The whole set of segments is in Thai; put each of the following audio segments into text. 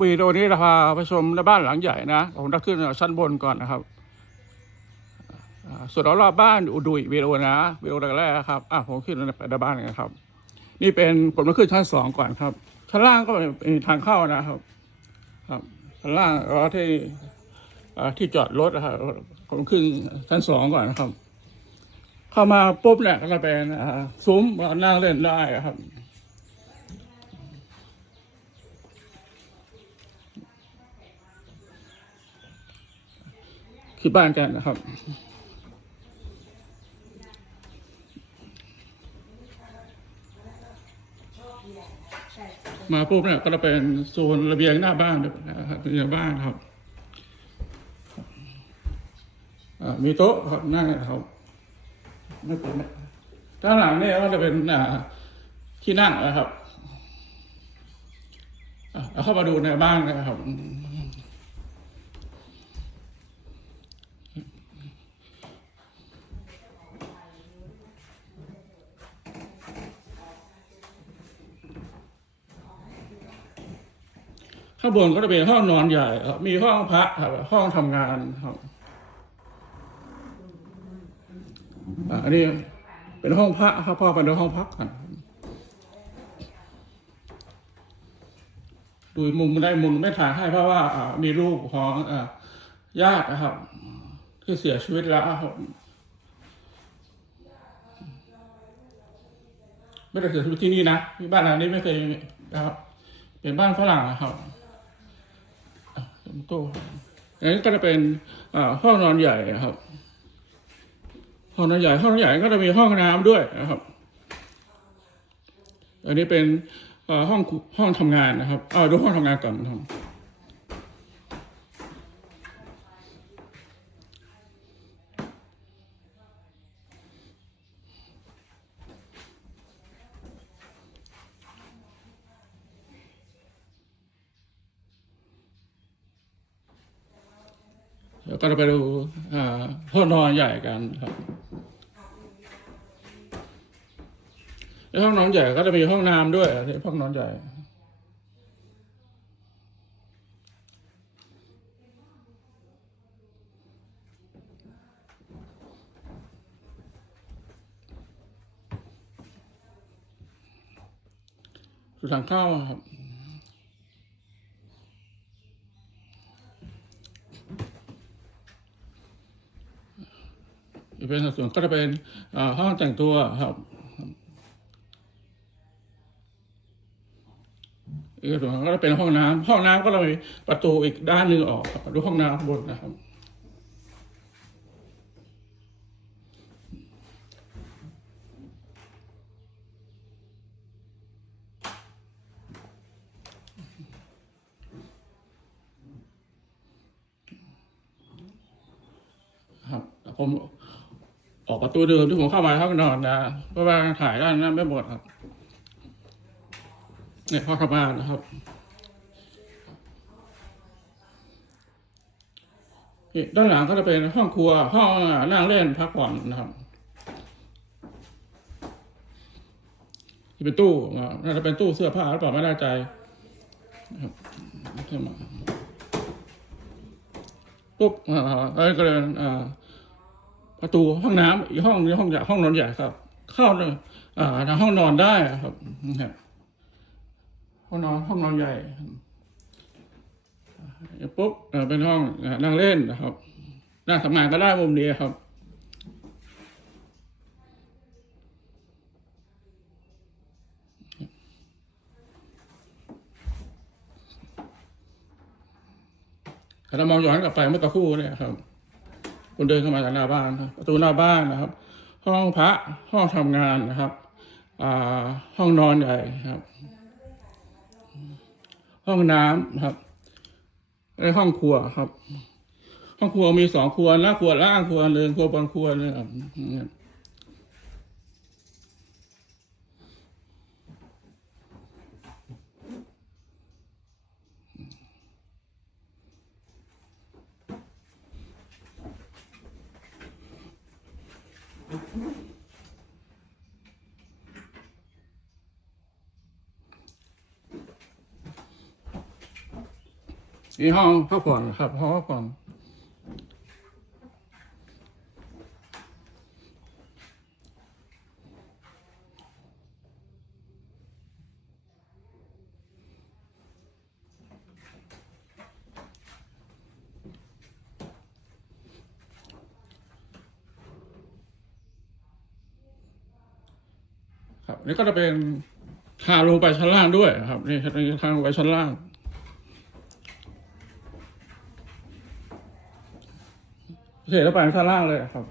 วีดีโอนี้เราพาไปชมในบ้านหลังใหญ่นะผมจะขึ้นชั้นบนก่อนนะครับส่วนรอบบ้านอุดุยวีดีโอนะวีดีโอแรกๆครับอะผมขึ้นไปในบ้านกันครับ นี่เป็นผมมาขึ้นชั้นสองก่อนครับ ชั้นล่างก็เป็นทางเข้านะครับ ครับชั้นล่างก็ที่ที่จอดรถนะครับผมขึ้นชั้นสองก่อนนะครับ เข้ามาปุ๊บเนี่ยก็จะเป็นซุ้มนั่งเล่นได้ครับ คือบ้านกันนะครับ มาปุ๊บเนี่ยก็จะเป็นโซนระเบียงหน้าบ้านนะครับระเบียงบ้านครับมีโต๊ะครับนั่งนะครับไม่เป็นไรด้านหลังเนี่ยก็จะเป็นที่นั่งนะครับเอาเข้ามาดูในบ้านนะครับ บนก็จะเป็นห้องนอนใหญ่ครับมีห้องพักครับห้องทำงานครับอันนี้เป็นห้องพักครับพ่อไปดูห้องพักกันดูมุมได้มุมไม่ถ่ายให้เพราะว่ามีรูปของญาตินะครับ ที่เสียชีวิตแล้วครับไม่ได้เสียชีวิตที่นี่นะที่บ้านหลังนี้ไม่เคยนะครับ เป็นบ้านฝรั่งนะครับ ตู้อันนี้ก็จะเป็นอ่าห้องนอนใหญ่นะครับ ห้องนอนใหญ่ห้องนอนใหญ่ก็จะมีห้องน้ำด้วยนะครับ อันนี้เป็นอ่าห้องห้องทำงานนะครับเอาดูห้องทำงานก่อนครับ แล้วก็จะไปดูห้องนอนใหญ่กันครับห้องนอนใหญ่ก็จะมีห้องน้ำด้วยที่ห้องนอนใหญ่สุดทางเข้าครับ เป็นส่วนก็จะเป็นห้องแต่งตัวครับอีกส่วนก็จะเป็นห้องน้ำห้องน้ำก็จะมีประตูอีกด้านหนึ่งออกดูห้องน้ำข้างบนนะครับครับผม ออกประตูเดิมที่ผมเข้ามาห้องนอนนะเพราะว่าถ่ายด้านนั้นไม่หมดครับเนี่ยห้องทำงานะครับนี่ด้านหลังก็จะเป็นห้องครัวห้องนั่งเล่นพักผ่อนนะครับที่เป็นตู้อ่าน่าจะเป็นตู้เสื้อผ้าหรือเปล่าไม่แน่ใจนะครับขึ้นมาปุ๊บอ่าแล้วก็เลยอ่า ประตูห้องน้ำอีกห้องนึงห้องใหญ่ห้องนอนใหญ่ครับ เข้าเลยอ่าทางห้องนอนได้ครับห้องนอนห้องนอนใหญ่ปุ๊บเอ่อเป็นห้องนั่งเล่นนะครับนั่งทำงานก็ได้มุมนี้ครับเรามองย้อนกลับไปเมื่อตะคู่เนี่ยครับ คุณเดินเข้ามาจากหน้าบ้านประตูหน้าบ้านนะครับ ห้องพระห้องทำงานนะครับอ่าห้องนอนใหญ่ครับ ห้องน้ำครับและห้องครัวครับ ห้องครัวมีสองครัวนะครัวล่างครัวหนึ่งครัวบนครัวหนึงครับ นี่ห้องพักผ่อนครับห้องพักผ่อน นี่ก็จะเป็นทางลงไปชั้นล่างด้วยครับ นี่ทางลงไปชั้นล่าง เสร็จแล้วไปชั้นล่างเลยครับ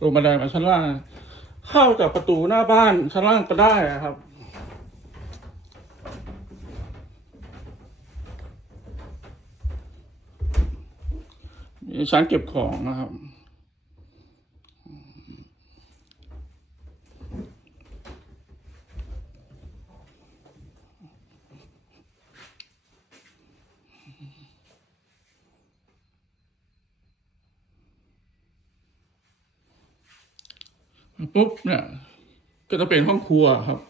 ลงบันไดมาชั้นล่าง เข้าจากประตูหน้าบ้านชั้นล่างก็ได้ครับมีชั้นเก็บของนะครับ ปุ๊บเนี่ย ก็จะเป็นห้องครัวครับ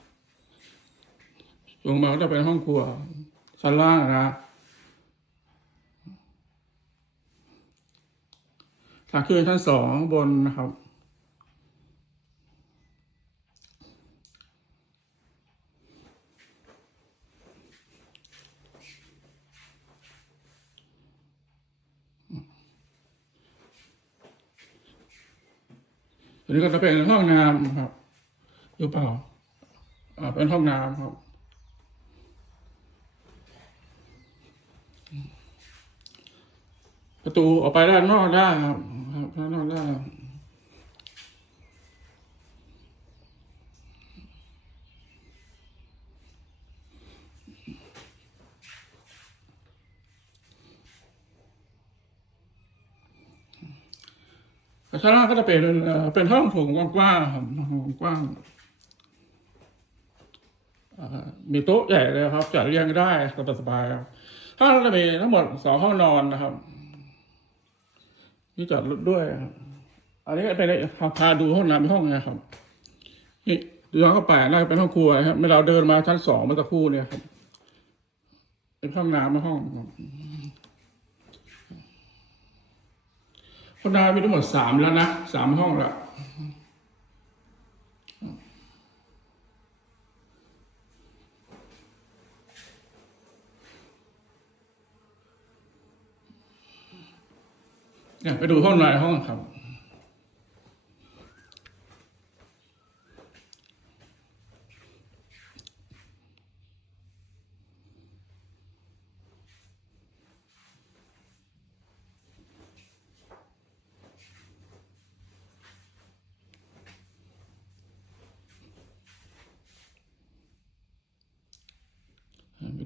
ลงมาก็จะเป็นห้องครัวชั้นล่างนะทางขึ้นชั้นสองบนนะครับ อันนี้ก็จะเป็นห้องน้ำครับหรือเปล่าอ่าเป็นห้องน้ำครับประตูออกไปด้านนอกได้ครับครับด้านนอกได้ ชั้นล่างก็จะเป็นเป็นห้องโถงกว้างๆครับห้องกว้างมีโต๊ะใหญ่เลยครับ จัดเรียงได้สบายๆครับห้องจะมีทั้งหมดสองห้องนอนนะครับมีจอดรถด้วยครับอันนี้ก็เป็นพาพาดูห้องน้ำในห้องนะครับนี่ดูย้อนเข้าไปน่าจะเป็นห้องครัวครับเมื่อเราเดินมาชั้นสองเมื่อสักครู่เนี่ยครับเป็นห้องน้ำในห้องครับ ห้องน้มีทั้งหมดสามแล้วนะสามห้องแล้วเนี่ยไปดูห้องหนห้องครับ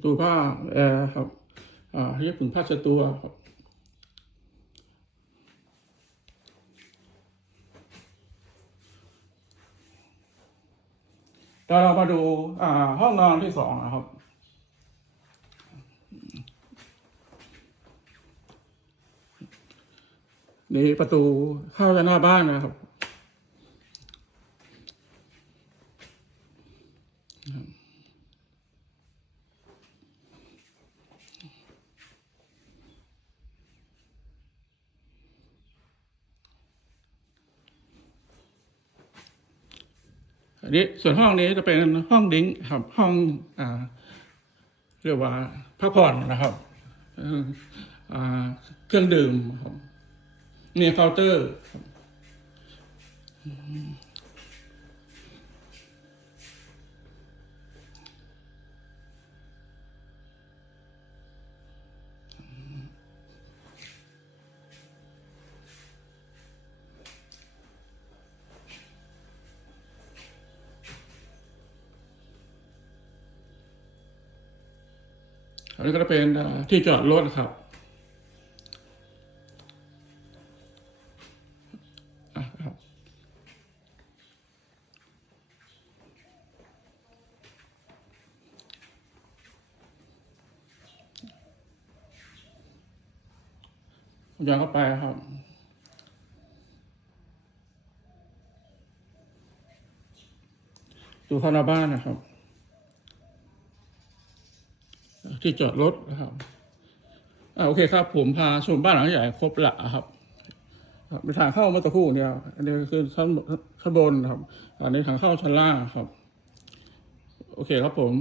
ตูผ้าแอร์ครับเรียกถึงผ้าเช็ดตัวครับเราเรามาดูาห้องนอนที่สองนะครับ นี่ประตูเข้าจากหน้าบ้านนะครับ อันนี้ส่วนห้องนี้จะเป็นห้องดิ้งครับห้องอ่าเรียกว่าพักผ่อนนะครับเครื่องดื่มครับมีเคาน์เตอร์ อันนี้ก็จะเป็นที่จอดรถครับอะครับย้อนเข้าไปครับดูเข้าหน้าบ้านนะครับ ที่จอดรถนะครับอ่าโอเคครับผมพาชมบ้านหลังใหญ่ครบละครับครับเป็นทางเข้ามาตะคู่เนี่ยอันนี้คือชั้นชั้นบนครับ อันนี้ทางเข้าชั้นล่างครับ โอเคครับผม